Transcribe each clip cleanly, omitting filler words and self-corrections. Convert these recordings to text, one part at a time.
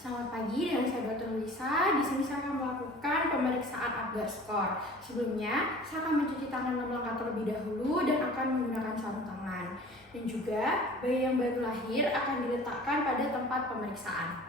Selamat pagi, dengan saya Dr. Lisa. Di sini saya akan melakukan pemeriksaan Apgar Score. Sebelumnya, saya akan mencuci tangan 6 langkah terlebih dahulu dan akan menggunakan sarung tangan. Dan juga, bayi yang baru lahir akan diletakkan pada tempat pemeriksaan.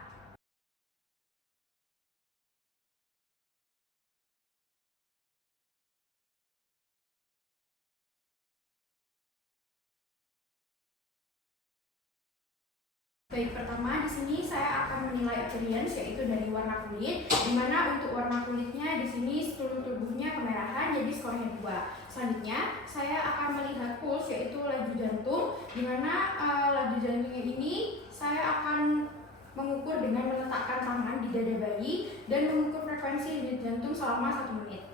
Baik, pertama di sini saya akan menilai appearance, yaitu dari warna kulit, di mana untuk warna kulitnya di sini seluruh tubuhnya kemerahan, jadi skornya 2. Selanjutnya saya akan melihat pulse, yaitu laju jantung, di mana laju jantungnya ini saya akan mengukur dengan meletakkan tangan di dada bayi dan mengukur frekuensi denyut jantung selama 1 menit.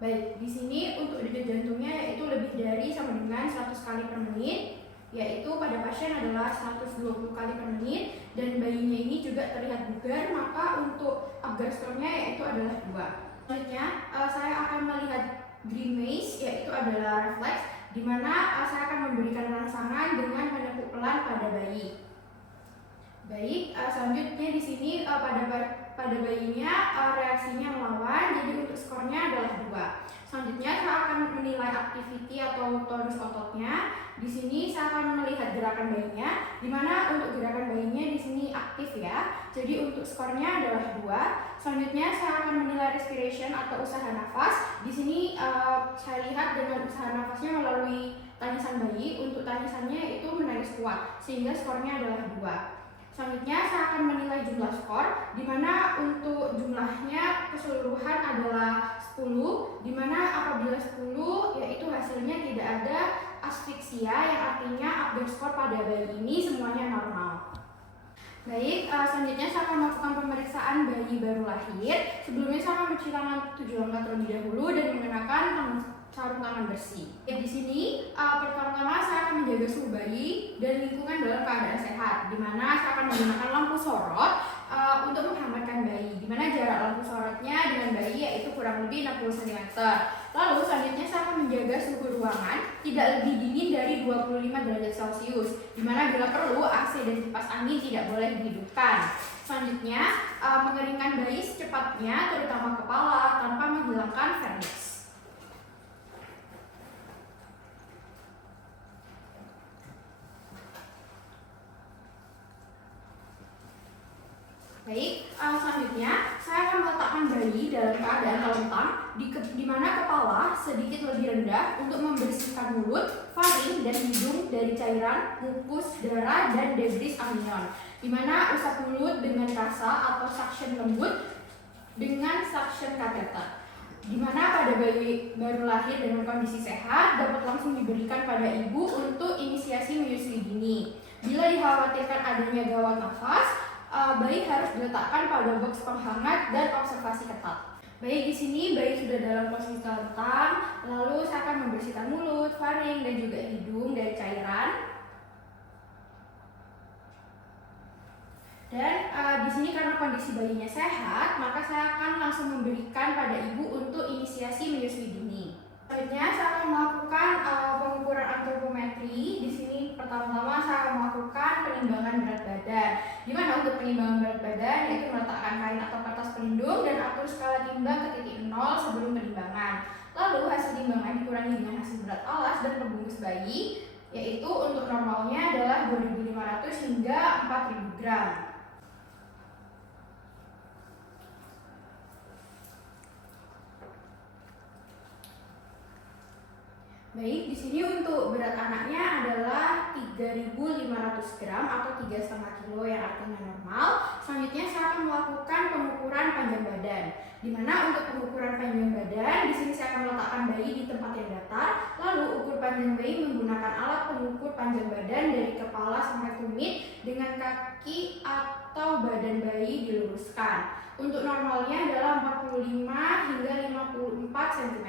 Baik, di sini untuk denyut jantungnya yaitu lebih dari sama dengan 100 kali per menit, yaitu pada pasien adalah 120 kali per menit, dan bayinya ini juga terlihat bugar, maka untuk Apgar score-nya yaitu adalah 2. Selanjutnya, saya akan melihat grimace, yaitu adalah refleks, di mana saya akan memberikan rangsangan dengan menepuk pelan pada bayi. Baik, selanjutnya di sini pada bayinya reaksinya melawan, jadi untuk skornya adalah 2. Selanjutnya saya akan menilai activity atau tonus ototnya. Di sini saya akan melihat gerakan bayinya, di mana untuk gerakan bayinya di sini aktif ya. Jadi untuk skornya adalah 2. Selanjutnya saya akan menilai respiration atau usaha nafas. Di sini saya lihat dengan usaha nafasnya melalui tangisan bayi. Untuk tangisannya itu menangis kuat, sehingga skornya adalah 2. Selanjutnya saya akan menilai jumlah skor, di mana untuk jumlahnya keseluruhan adalah 10, di mana apabila 10 yaitu hasilnya tidak ada asfiksia, yang artinya Apgar skor pada bayi ini semuanya normal. Baik, selanjutnya saya akan melakukan pemeriksaan bayi baru lahir. Sebelumnya saya akan mencuci tangan 7 langkah terlebih dahulu dan mengenakan sarung tangan bersih. Di sini pertama-tama saya akan menjaga suhu bayi dan lingkungan dalam keadaan sehat, di mana saya akan menggunakan lampu sorot untuk menghangatkan bayi, di mana jarak lampu sorotnya dengan bayi yaitu kurang lebih 60 cm. Lalu selanjutnya saya akan menjaga suhu ruangan tidak lebih dingin dari 25 derajat Celcius, di mana bila perlu AC dan kipas angin tidak boleh dihidupkan. Selanjutnya mengeringkan bayi secepatnya, terutama kepala, tanpa menghilangkan vernix. Baik, selanjutnya saya akan meletakkan bayi dalam keadaan telentang, di mana kepala sedikit lebih rendah untuk membersihkan mulut, faring, dan hidung dari cairan, mukus, darah, dan debris amnion. Di mana usap mulut dengan kasa atau suction lembut dengan suction catheter. Di mana pada bayi baru lahir dengan kondisi sehat dapat langsung diberikan pada ibu untuk inisiasi menyusui dini. Bila dikhawatirkan adanya gawat nafas, bayi harus diletakkan pada box penghangat dan observasi ketat. Baik, di sini bayi sudah dalam posisi telentang, lalu saya akan membersihkan mulut, faring, dan juga hidung dari cairan. Dan di sini karena kondisi bayinya sehat, maka saya akan langsung memberikan pada ibu untuk inisiasi menyusui dini. Selanjutnya saya akan melakukan pengukuran antropometri. Di sini pertama-tama saya akan melakukan penimbangan berat badan. Di mana untuk penimbangan berat badan yaitu meletakkan kain atau kertas pelindung dan atur skala timbang ke titik 0 sebelum penimbangan. Lalu hasil timbangan dikurangi dengan hasil berat alas dan pembungkus bayi, yaitu untuk normalnya adalah 2.500 hingga 4.000 gram. Baik, di sini untuk berat anaknya adalah 3.500 gram atau 3,5 kilo yang artinya normal. Selanjutnya saya akan melakukan pengukuran panjang badan. Di mana untuk pengukuran panjang badan, di sini saya akan meletakkan bayi di tempat yang datar. Lalu ukur panjang bayi menggunakan alat pengukur panjang badan dari kepala sampai tumit dengan kaki atau badan bayi diluruskan. Untuk normalnya adalah 45 hingga 54 cm.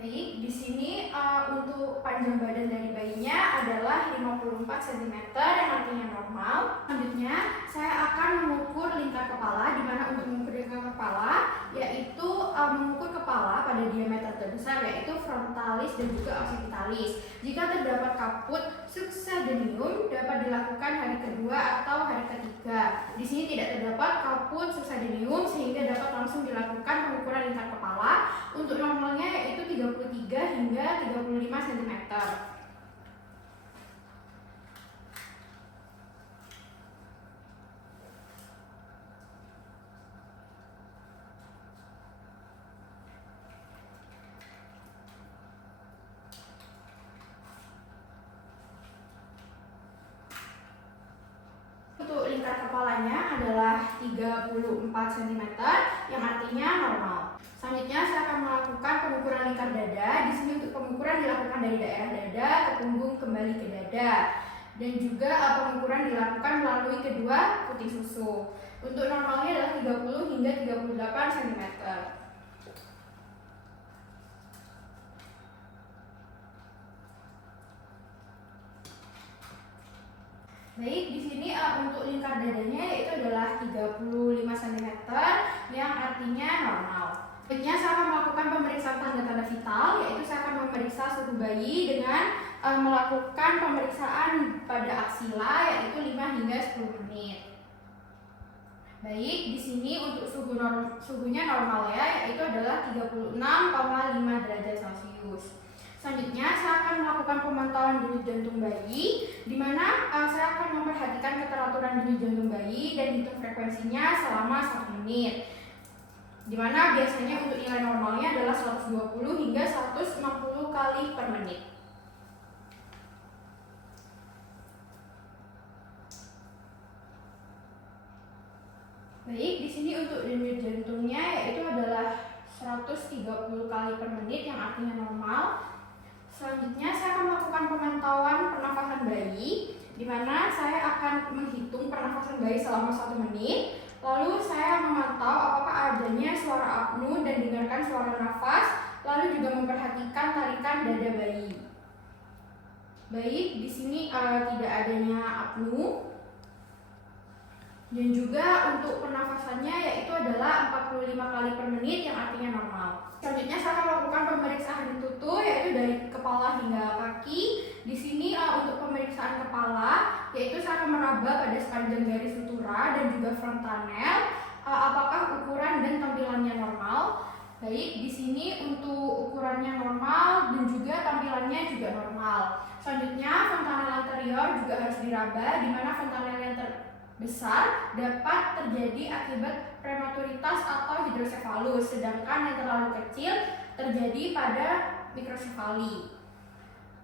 Baik, di sini untuk panjang badan dari bayinya adalah 54 cm yang artinya normal. Selanjutnya, saya akan oksifikalis dan juga oksifitalis. Jika terdapat kaput suksadenium dapat dilakukan hari kedua atau hari ketiga. Di sini tidak terdapat kaput suksadenium sehingga dapat langsung dilakukan pengukuran lingkar kepala. Untuk normalnya yaitu 33 hingga 35 cm. Untuk lingkar kepalanya adalah 34 cm yang artinya normal. Selanjutnya saya akan melakukan pengukuran lingkar dada. Di sini untuk pengukuran dilakukan dari daerah dada ke punggung kembali ke dada. Dan juga pengukuran dilakukan melalui kedua puting susu. Untuk normalnya adalah 30 hingga 38 cm. Baik, di sini untuk lingkar dadanya yaitu adalah 35 cm yang artinya normal. Selanjutnya saya akan melakukan pemeriksaan tanda-tanda vital, yaitu saya akan memeriksa suhu bayi dengan melakukan pemeriksaan pada aksila yaitu 5 hingga 10 menit. Baik, di sini untuk suhunya normal ya, yaitu adalah 36,5 derajat Celcius. Selanjutnya saya akan melakukan pemantauan denyut jantung bayi, di mana saya akan memperhatikan keteraturan denyut jantung bayi dan hitung frekuensinya selama 1 menit. Di mana biasanya untuk nilai normalnya adalah 120 hingga 160 kali per menit. Baik, di sini untuk denyut jantungnya yaitu adalah 130 kali per menit yang artinya normal. Selanjutnya saya akan melakukan pemantauan pernafasan bayi, di mana saya akan menghitung pernafasan bayi selama 1 menit. Lalu saya memantau apakah adanya suara apnu dan dengarkan suara nafas, lalu juga memperhatikan tarikan dada bayi. Baik, di sini tidak adanya apnu. Dan juga untuk pernafasannya yaitu adalah 45 kali per menit yang artinya normal. Selanjutnya saya akan melakukan pemeriksaan tutu yaitu dari kepala hingga kaki. Di sini untuk pemeriksaan kepala yaitu saya akan meraba pada sepanjang garis sutura dan juga frontanel apakah ukuran dan tampilannya normal. Baik, di sini untuk ukurannya normal dan juga tampilannya juga normal. Selanjutnya fontanel anterior juga harus diraba, di mana fontanel yang besar dapat terjadi akibat prematuritas atau hidrosefalus, sedangkan yang terlalu kecil terjadi pada mikrosefali.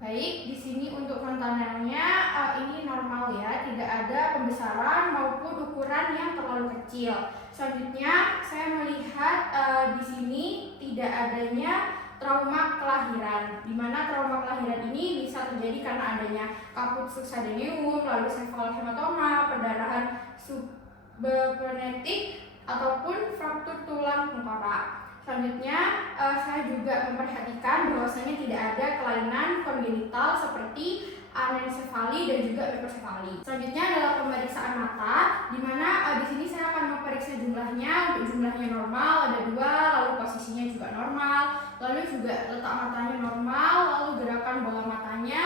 Baik, di sini untuk fontanelnya ini normal ya, tidak ada pembesaran maupun ukuran yang terlalu kecil. Selanjutnya saya melihat di sini tidak adanya trauma kelahiran, di mana trauma kelahiran ini bisa terjadi karena adanya kaput suksadenium, lalu sefalohematoma, perdarahan subpneumonic ataupun fraktur tulang tengkorak. Selanjutnya saya juga memperhatikan bahwasanya tidak ada kelainan kongenital seperti anencefali dan juga mikrosefali. Selanjutnya adalah pemeriksaan mata, di mana di sini saya akan memeriksa jumlahnya. Untuk jumlahnya normal ada 2, lalu posisinya juga normal, lalu juga letak matanya normal, lalu gerakan bola matanya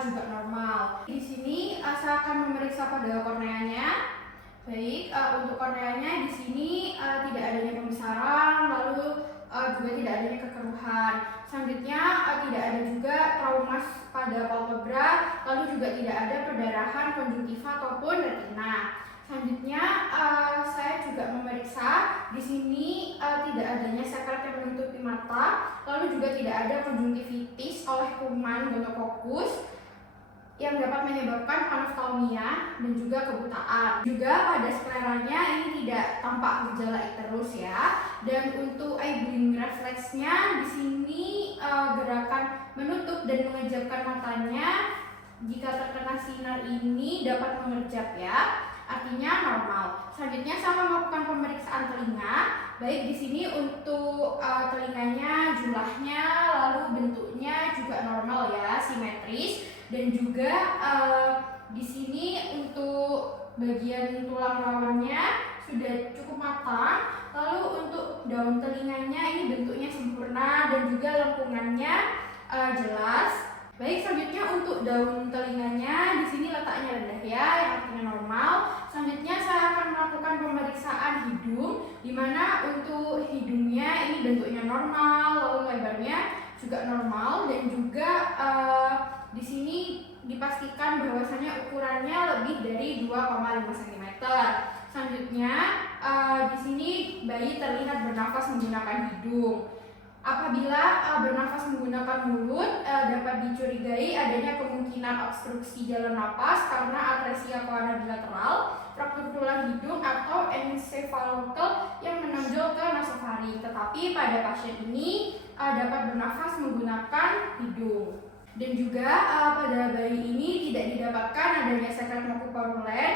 juga normal. Di sini saya akan memeriksa pada korneanya. Baik, untuk korneanya di sini tidak adanya pembesaran, lalu juga tidak adanya kekeruhan. Selanjutnya tidak ada juga traumas pada palpebra, lalu juga tidak ada perdarahan konjungtiva ataupun retina. Selanjutnya saya juga memeriksa di sini tidak adanya sekret yang menutupi mata, lalu juga tidak ada konjungtivitis oleh kuman gonococcus yang dapat menyebabkan panoftalmia dan juga kebutaan. Juga pada skleranya ini tidak tampak gejala icterus ya. Dan untuk eye blinking refleksnya di sini gerakan menutup dan mengejapkan matanya jika terkena sinar ini dapat mengerjap ya. Artinya normal. Selanjutnya saya akan melakukan pemeriksaan telinga. Baik, di sini untuk telinganya, jumlahnya, lalu bentuknya juga normal ya, simetris. Dan juga di sini untuk bagian tulang rawannya sudah cukup matang. Lalu untuk daun telinganya ini bentuknya sempurna dan juga lengkungannya jelas. Baik, selanjutnya untuk daun telinganya di sini letaknya rendah ya, yang artinya normal. Selanjutnya saya akan melakukan pemeriksaan hidung, di mana untuk hidungnya ini bentuknya normal, lalu lebarnya juga normal, dan juga di sini dipastikan bahwasanya ukurannya lebih dari 2,5 cm. Selanjutnya di sini bayi terlihat bernafas menggunakan hidung. Apabila bernafas menggunakan mulut, dapat dicurigai adanya kemungkinan obstruksi jalan napas karena atresia koana bilateral, fraktur tulang hidung, atau encephalocele yang menonjol ke nasofaring. Tetapi pada pasien ini dapat bernafas menggunakan hidung. Dan juga pada bayi ini tidak didapatkan adanya sekret mukoparulen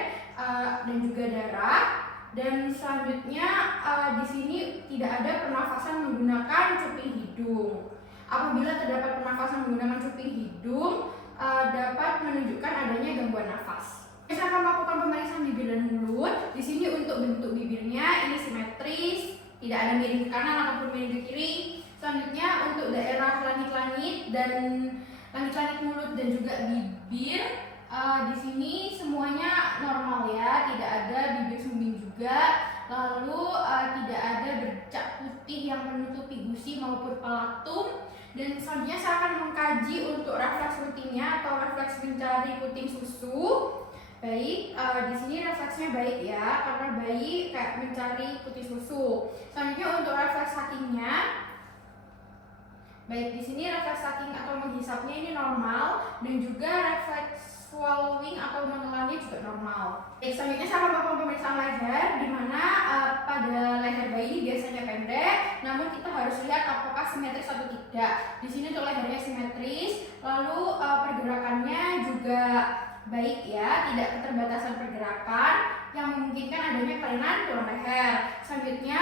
dan juga darah. Dan selanjutnya di sini tidak ada pernafasan menggunakan cuping hidung. Apabila terdapat pernafasan menggunakan cuping hidung, dapat menunjukkan adanya gangguan nafas. Saya akan melakukan pemeriksaan bibir dan mulut. Di sini untuk bentuk bibirnya ini simetris, tidak ada miring ke kanan ataupun miring ke kiri. Selanjutnya untuk daerah langit-langit dan langit-langit mulut dan juga bibir. Di sini semuanya normal ya, tidak ada bibir sumbing juga, lalu tidak ada bercak putih yang menutupi gusi maupun palatum. Dan selanjutnya saya akan mengkaji untuk refleks rutinnya atau refleks mencari puting susu. Baik, di sini refleksnya baik ya, karena bayi kayak mencari putih susu. Selanjutnya untuk refleks sakingnya, baik, di sini refleks saking atau menghisapnya ini normal, dan juga refleks swallowing atau menelannya juga normal. Baik, selanjutnya saya akan melakukan pemeriksaan leher, di mana pada leher bayi ini biasanya pendek, namun kita harus lihat apakah simetris atau tidak. Di sini untuk lehernya simetris, lalu pergerakannya juga baik ya, tidak keterbatasan pergerakan yang memungkinkan adanya kelainan tulang leher. Selanjutnya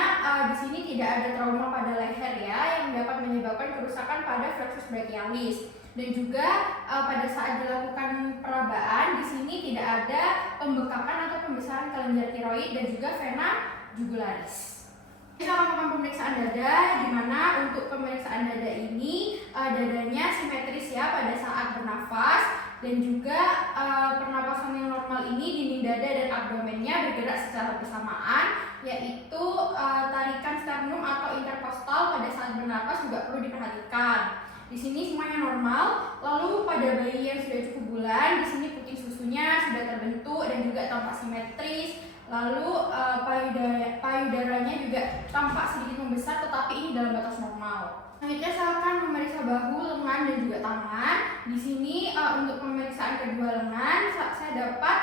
di sini tidak ada trauma pada leher ya, yang dapat menyebabkan kerusakan pada flexus brachialis. Dan juga pada saat dilakukan perabaan di sini tidak ada pembekakan atau pembesaran kelenjar tiroid dan juga vena jugularis. Kita lakukan pemeriksaan dada, di mana untuk pemeriksaan dada ini dadanya simetris ya pada saat bernafas, dan juga pernapasan yang normal ini dinding dada dan abdomennya bergerak secara bersamaan, yaitu tarikan sternum atau interkostal pada saat bernapas juga perlu diperhatikan. Di sini semuanya normal. Lalu pada bayi yang sudah cukup bulan, di sini puting susunya sudah terbentuk dan juga tampak simetris. Lalu payudaranya juga tampak sedikit membesar, tetapi ini dalam batas normal. Selanjutnya saya akan memeriksa bahu, lengan, dan juga tangan. Di sini untuk pemeriksaan kedua lengan, saya dapat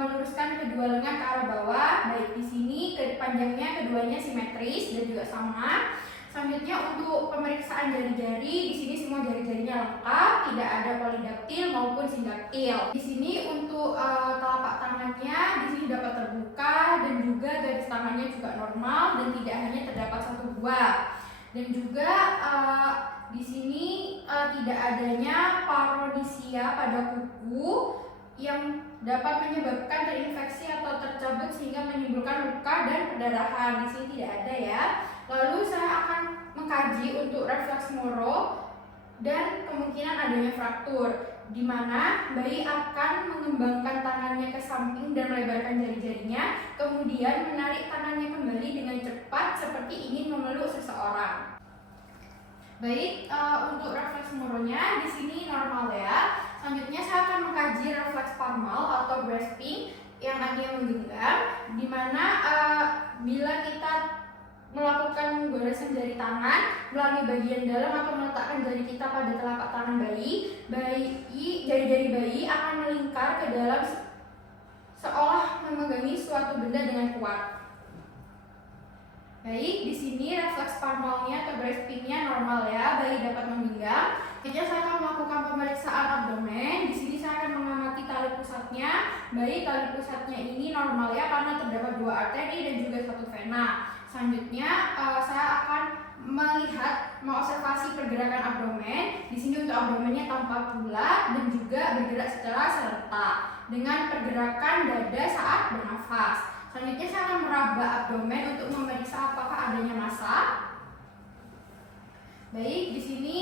meluruskan kedua lengan ke arah bawah. Baik, di sini panjangnya keduanya simetris dan juga sama. Selanjutnya untuk pemeriksaan jari-jari, di sini semua jari-jarinya lengkap, tidak ada polidaktil maupun sindaktil. Di sini untuk telapak tangannya di sini dapat terbuka, dan juga garis tangannya juga normal dan tidak hanya terdapat satu buah. Dan juga di sini tidak adanya parodisia pada kuku yang dapat menyebabkan terinfeksi atau tercabut sehingga menimbulkan luka dan perdarahan. Di sini tidak ada ya. Lalu saya akan mengkaji untuk refleks Moro dan kemungkinan adanya fraktur, di mana bayi akan mengembangkan tangannya ke samping dan melebarkan jari-jarinya, kemudian menarik tangannya kembali dengan cepat seperti ingin memeluk seseorang. Baik, untuk refleks Moronya di sini normal ya. Selanjutnya saya akan mengkaji refleks palmal atau grasping yang artinya menggenggam, di mana bila kita melakukan goresan jari tangan melalui bagian dalam atau meletakkan jari kita pada telapak tangan bayi, jari-jari bayi akan melingkar ke dalam seolah memegangi suatu benda dengan kuat. Baik, di sini refleks palmalnya atau graspingnya normal ya, bayi dapat menggenggam. Selanjutnya saya akan melakukan pemeriksaan abdomen. Di sini saya akan mengamati tali pusatnya. Bayi tali pusatnya ini normal ya, karena terdapat 2 arteri dan juga 1 vena. Selanjutnya saya akan mengobservasi pergerakan abdomen. Di sini untuk abdomennya tampak bulat dan juga bergerak secara serentak dengan pergerakan dada saat bernafas. Selanjutnya saya akan meraba abdomen untuk memeriksa apakah adanya massa. Baik, di sini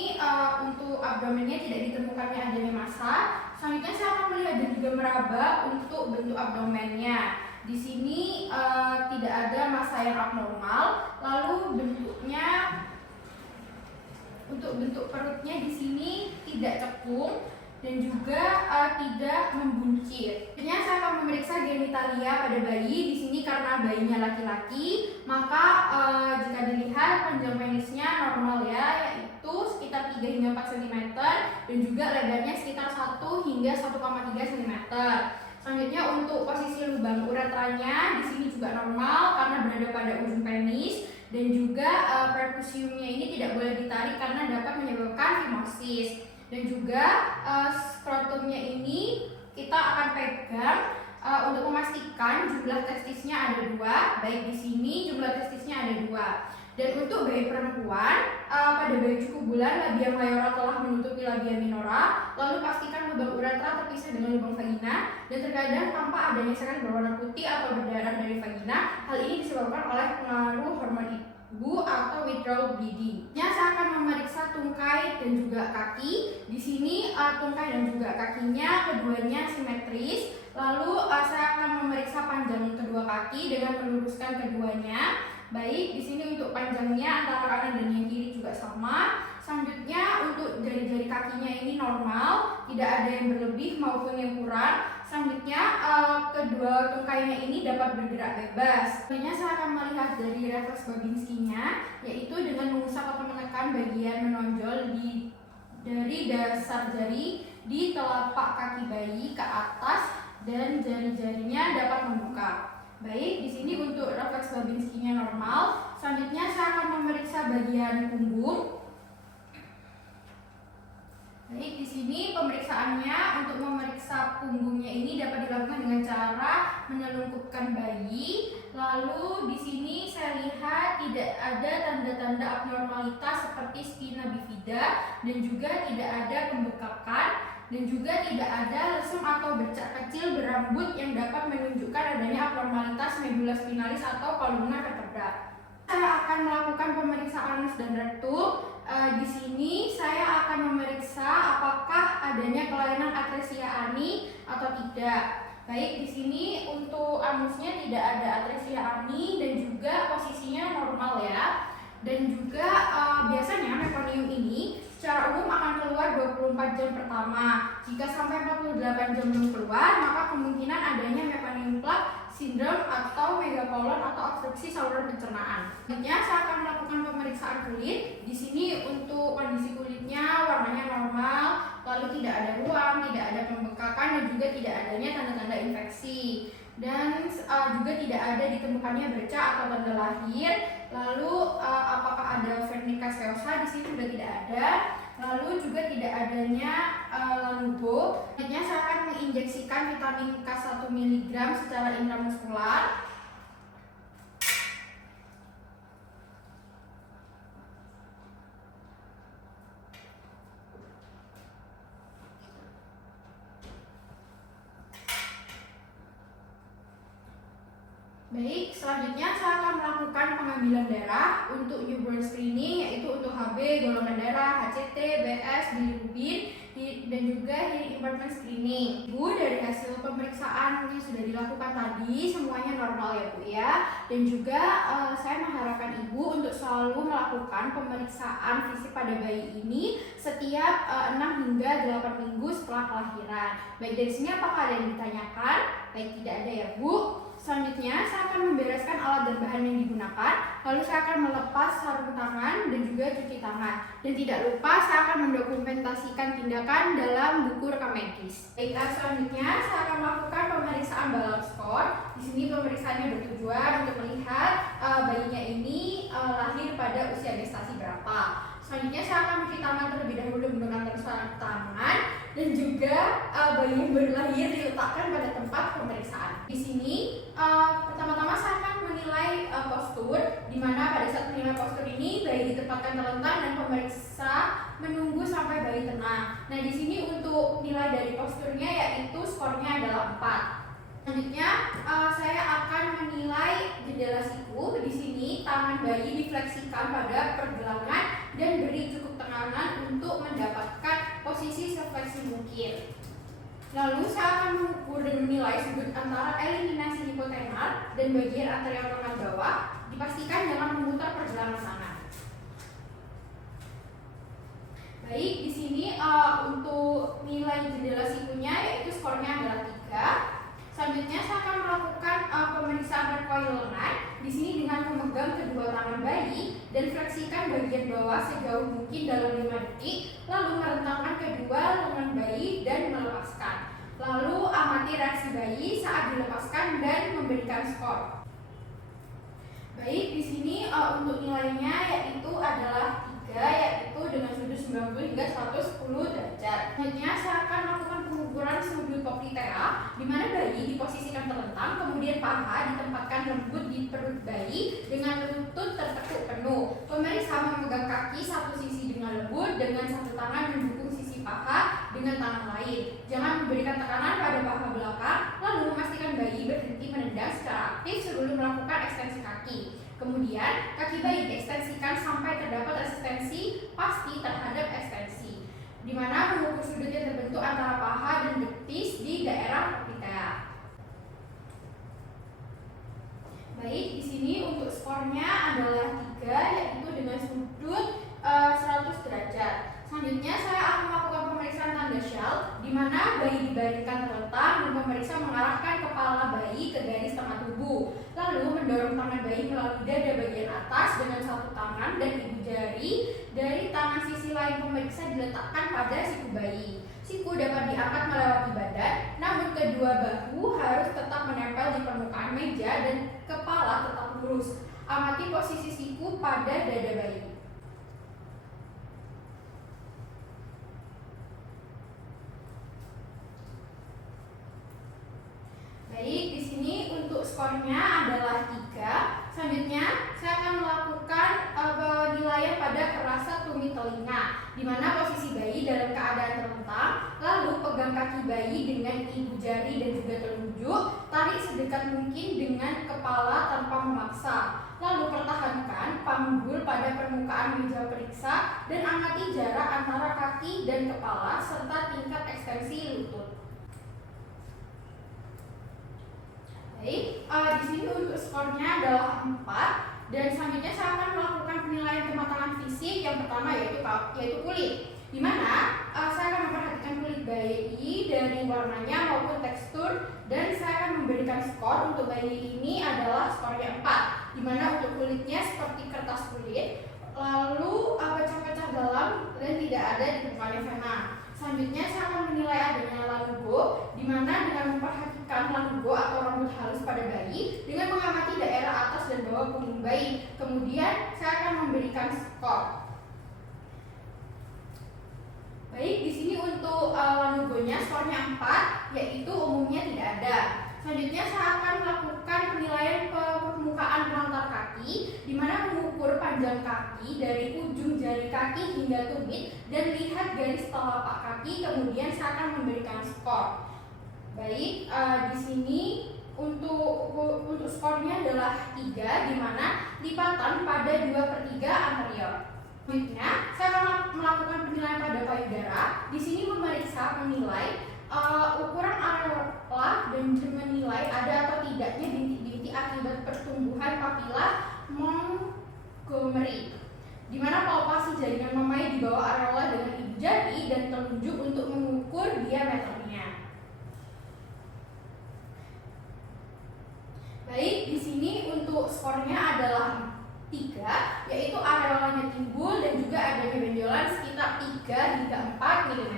untuk abdomennya tidak ditemukannya adanya massa. Selanjutnya saya akan melihat dan juga meraba untuk bentuk abdomennya. Di sini tidak ada massa yang abnormal. Lalu bentuknya, untuk bentuk perutnya di sini tidak cekung dan juga tidak membuncit. Selanjutnya saya akan memeriksa genitalia pada bayi. Di sini karena bayinya laki-laki, maka jika dilihat panjang penisnya normal ya, yaitu sekitar 3 hingga 4 cm dan juga lebarnya sekitar 1 hingga 1,3 cm. Selanjutnya untuk posisi lubang uretranya di sini juga normal karena berada pada ujung penis, dan juga perkusiumnya ini tidak boleh ditarik karena dapat menyebabkan fimosis. Dan juga skrotumnya ini kita akan pegang untuk memastikan jumlah testisnya ada 2. Baik, di sini jumlah testisnya ada 2. Dan untuk bayi perempuan, pada bayi cukup bulan labia mayora telah menutupi labia minora. Lalu pastikan lubang uretra terpisah dengan lubang vagina, dan terkadang tampak adanya sekat berwarna putih atau berdarah dari vagina. Hal ini disebabkan oleh pengaruh hormon ibu atau withdrawal bleeding. Saya akan memeriksa tungkai dan juga kaki. Di sini tungkai dan juga kakinya keduanya simetris. Lalu saya akan memeriksa panjang kedua kaki dengan meluruskan keduanya. Baik, di sini untuk panjangnya antara kanan dan yang kiri juga sama. Selanjutnya untuk jari-jari kakinya ini normal, tidak ada yang berlebih maupun yang kurang. Selanjutnya kedua tungkainya ini dapat bergerak bebas. Selanjutnya saya akan melihat dari refleks Babinskinya, yaitu dengan mengusap atau menekan bagian menonjol dari dasar jari di telapak kaki bayi ke atas, dan jari-jarinya dapat membuka. Baik, di sini untuk refleks Babinskinya normal. Selanjutnya saya akan memeriksa bagian punggung. Baik, di sini pemeriksaannya untuk memeriksa punggungnya ini dapat dilakukan dengan cara menyelungkupkan bayi. Lalu di sini saya lihat tidak ada tanda-tanda abnormalitas seperti spina bifida, dan juga tidak ada pembekakan, dan juga tidak ada lesung atau bercak kecil berambut yang dapat menunjukkan adanya abnormalitas medula spinalis atau kolumna vertebra. Saya akan melakukan pemeriksaan anus dan rektum. Di sini saya akan memeriksa apakah adanya kelainan atresia ani atau tidak. Baik, di sini untuk anusnya tidak ada atresia ani dan juga posisinya normal ya. Dan juga biasanya meconium ini secara umum akan keluar 24 jam pertama. Jika sampai 48 jam belum keluar, maka kemungkinan adanya meconium plaque sindrom atau megakolon atau obstruksi saluran pencernaan. Selanjutnya saya akan melakukan pemeriksaan kulit. Di sini untuk kondisi kulitnya warnanya normal, lalu tidak ada ruam, tidak ada pembekakan, dan juga tidak adanya tanda-tanda infeksi. Dan juga tidak ada ditemukannya bercak atau tanda lahir. Lalu apakah ada vernica seosa? Di sini sudah tidak ada. Lalu juga tidak adanya lanugo. Selanjutnya saya akan menginjeksikan vitamin K 1 mg secara intramuskular. Baik, selanjutnya saya akan melakukan pengambilan darah untuk newborn screening, yaitu untuk HB, golongan darah, HCT, BS, bilirubin, dan juga hearing impairment screening. Bu, dari hasil pemeriksaan yang sudah dilakukan tadi, semuanya normal ya Bu ya. Dan juga saya mengharapkan Ibu untuk selalu melakukan pemeriksaan fisik pada bayi ini setiap 6 hingga 8 minggu setelah kelahiran. Baik, dari sini apakah ada yang ditanyakan? Baik, tidak ada ya Bu. Selanjutnya saya akan membereskan alat dan bahan yang digunakan, lalu saya akan melepas sarung tangan dan juga cuci tangan. Dan tidak lupa saya akan mendokumentasikan tindakan dalam buku rekam medis. Baik, selanjutnya saya akan melakukan pemeriksaan balance score. Di sini pemeriksaannya bertujuan untuk melihat bayinya ini lahir pada usia gestasi berapa. Selanjutnya saya akan mencuci tangan terlebih dahulu menggunakan sarung tangan, dan juga bayi yang baru lahir diletakkan pada tempat pemeriksaan. Di sini pertama-tama saya akan menilai postur, di mana pada saat menilai postur ini bayi ditempatkan terlentang dan pemeriksa menunggu sampai bayi tenang. Nah, di sini untuk nilai dari posturnya yaitu skornya adalah 4. Selanjutnya saya akan menilai jendela siku. Di sini tangan bayi difleksikan pada pergelangan dan beri cukup tekanan untuk mendapatkan posisi sefleksi mungkin. Lalu saya akan mengukur dan menilai sudut antara eliminasi hipotenar dan bagian anterior lengan bawah. Dipastikan jangan memutar pergelangan tangan. Baik, di sini untuk nilai jendela sikunya yaitu skornya adalah 3. Selanjutnya saya akan melakukan pemeriksaan recoil lengan. Di sini dengan memegang kedua tangan bayi dan fleksikan bagian bawah sejauh mungkin dalam 5 detik, lalu merentangkan kedua lengan bayi dan melepaskan. Lalu amati reaksi bayi saat dilepaskan dan memberikan skor. Baik, di sini untuk nilainya yaitu adalah 3, yaitu dengan sudut 90 hingga 110 derajat. Selanjutnya saya akan melakukan pengukuran sudut poplitea, di mana bayi diposisikan terlentang, kemudian paha ditempatkan lembut di perut bayi dengan lutut tertekuk penuh. Pemeriksa memegang kaki satu sisi dengan lembut dengan satu tangan mendukung sisi paha dengan tangan lain. Jangan memberikan tekanan pada paha belakang, lalu memastikan bayi berhenti menendang secara aktif sebelum melakukan ekstensi kaki. Kemudian, kaki bayi diekstensikan sampai terdapat resistensi pasti terhadap ekstensi, di mana mengukur sudut yang terbentuk antara paha dan betis di daerah poplitea. Baik, di sini untuk skornya adalah 3, yaitu dengan sudut 100 derajat. Selanjutnya saya akan melakukan pemeriksaan tanda Shell, di mana bayi dibaringkan terlentang dan pemeriksa mengarahkan kepala bayi ke garis tengah tubuh, lalu mendorong tangan bayi melalui dada bagian atas dengan satu tangan dan ibu jari. Dari tangan sisi lain pemeriksa diletakkan pada siku bayi. Siku dapat diangkat melewati badan, namun kedua bahu harus tetap menempel di permukaan meja dan kepala tetap lurus. Amati posisi siku pada dada bayi. Baik, di sini untuk skornya adalah 3. Selanjutnya, saya akan melakukan penilaian pada perasa tumit telinga, di mana posisi bayi dalam keadaan terlentang, lalu pegang kaki bayi dengan ibu jari dan juga telunjuk, tarik sedekat mungkin dengan kepala tanpa memaksa, lalu pertahankan panggul pada permukaan meja periksa dan amati jarak antara kaki dan kepala serta tingkat ekstensi lutut. Baik, di sini untuk skornya adalah 4, dan selanjutnya saya akan melakukan penilaian kematangan fisik. Yang pertama yaitu kulit, di mana saya akan memperhatikan kulit bayi dari warnanya maupun tekstur, dan saya akan memberikan skor untuk bayi ini adalah skornya 4, di mana untuk kulitnya seperti kertas kulit, lalu pecah-pecah dalam dan tidak ada di permukaan vena. Selanjutnya saya akan menilai adanya lanugo, di mana dengan memperhatikan lanugo atau rambut halus pada bayi dengan mengamati daerah atas dan bawah punggung bayi. Kemudian saya akan memberikan skor. Baik, di sini untuk lanugonya skornya 4, yaitu umumnya tidak ada. Selanjutnya saya akan melakukan penilaian permukaan pelantar kaki, di mana mengukur panjang kaki dari ujung jari kaki hingga tumit dan lihat garis telapak kaki. Kemudian saya akan memberikan skor. Baik, di sini untuk skornya adalah 3, di mana lipatan pada 2/3 anterior. Selanjutnya saya akan melakukan penilaian pada payudara. Di sini menilai ukuran areola dan menilai ada atau tidaknya bintik-bintik akibat pertumbuhan papila Montgomery, di mana palpasi jaringan memai di bawah areola dengan ibu jari dan telunjuk untuk mengukur diameternya. Baik, di sini untuk skornya adalah 3, yaitu areolanya timbul dan juga adanya benjolan sekitar 3 hingga 4 mm.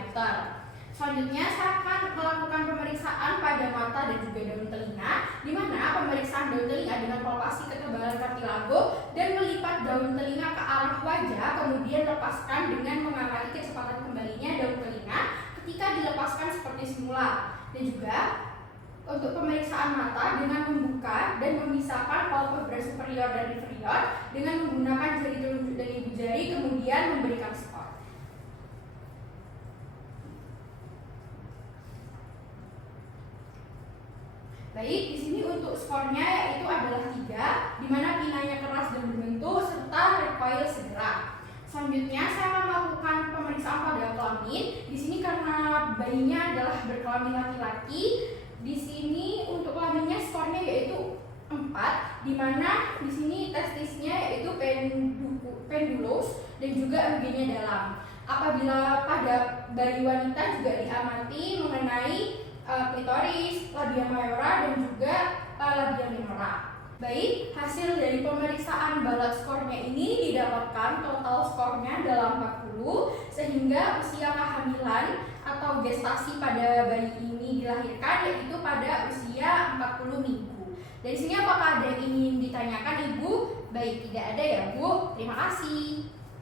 Selanjutnya saya akan melakukan pemeriksaan pada mata dan juga daun telinga, di mana pemeriksaan daun telinga dengan palpasi ketebalan kartilago dan melipat daun telinga ke arah wajah, kemudian lepaskan dengan mengamati kecepatan kembalinya daun telinga ketika dilepaskan seperti semula. Dan juga untuk pemeriksaan mata dengan membuka dan memisahkan palpebra superior dan inferior dengan menggunakan jari telunjuk dan ibu jari, kemudian memberikan skor. Baik, di sini untuk skornya yaitu adalah 3, di mana pinanya keras dan berbentuk serta recoil segera. Selanjutnya berkelamin. Di sini karena bayinya adalah berkelamin laki-laki, di sini untuk kelaminnya skornya yaitu 4, di mana di sini testisnya yaitu pendulus dan juga RG-nya dalam. Apabila pada bayi wanita juga diamati mengenai klitoris, labia mayora dan juga labia minora. Baik, hasil dari pemeriksaan balat skornya ini didapatkan total skornya dalam 40, sehingga usia kehamilan atau gestasi pada bayi ini dilahirkan yaitu pada usia 40 minggu. Dari sini apakah ada yang ingin ditanyakan Ibu? Baik, tidak ada ya Bu. Terima kasih.